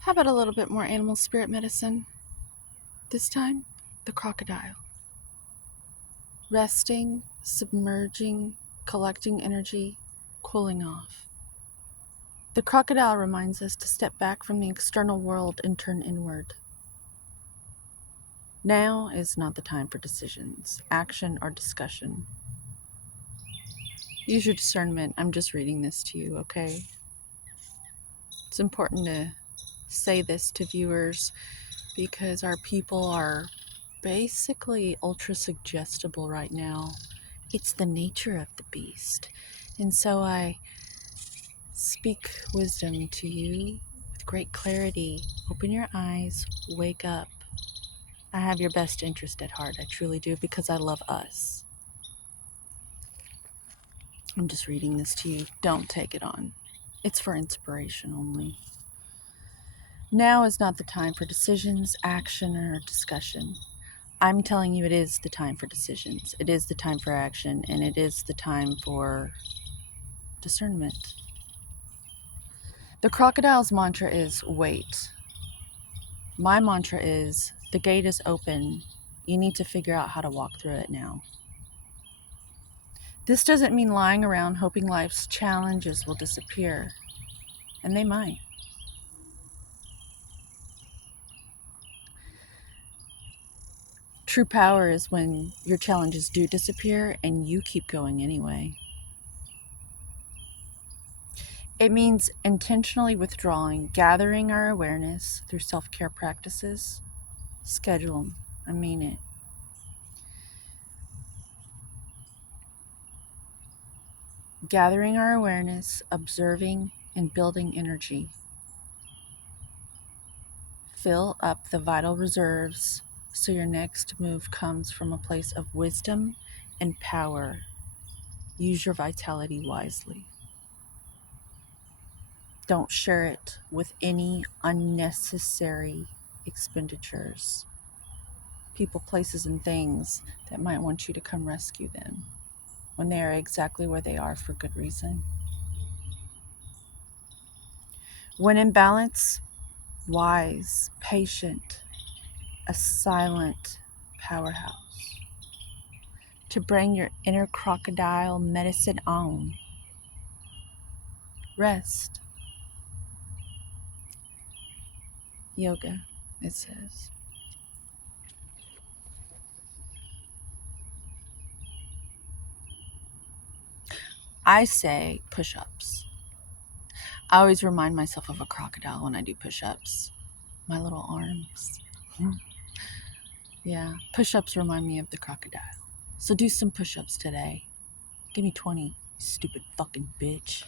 How about a little bit more animal spirit medicine? This time, the crocodile. Resting, submerging, collecting energy, cooling off. The crocodile reminds us to step back from the external world and turn inward. Now is not the time for decisions, action, or discussion. Use your discernment. I'm just reading this to you, okay? It's important to say this to viewers because our people are basically ultra suggestible right now. It's the nature of the beast. And so I speak wisdom to you with great clarity. Open your eyes, wake up. I have your best interest at heart. I truly do, because I love us. I'm just reading this to you. Don't take it on. It's for inspiration only. Now is not the time for decisions, action, or discussion. I'm telling you, it is the time for decisions. It is the time for action, and it is the time for discernment. The crocodile's mantra is wait. My mantra is the gate is open. You need to figure out how to walk through it now. This doesn't mean lying around hoping life's challenges will disappear, and they might. True power is when your challenges do disappear and you keep going anyway. It means intentionally withdrawing, gathering our awareness through self-care practices. Schedule them. I mean it. Gathering our awareness, observing, and building energy. Fill up the vital reserves so your next move comes from a place of wisdom and power. Use your vitality wisely. Don't share it with any unnecessary expenditures. People, places, and things that might want you to come rescue them when they are exactly where they are for good reason. When in balance, wise, patient, a silent powerhouse. To bring your inner crocodile medicine on. Rest. Yoga, it says. I say push-ups. I always remind myself of a crocodile when I do push-ups. My little arms. Yeah, push-ups remind me of the crocodile. So do some push-ups today. Give me 20, you stupid fucking bitch.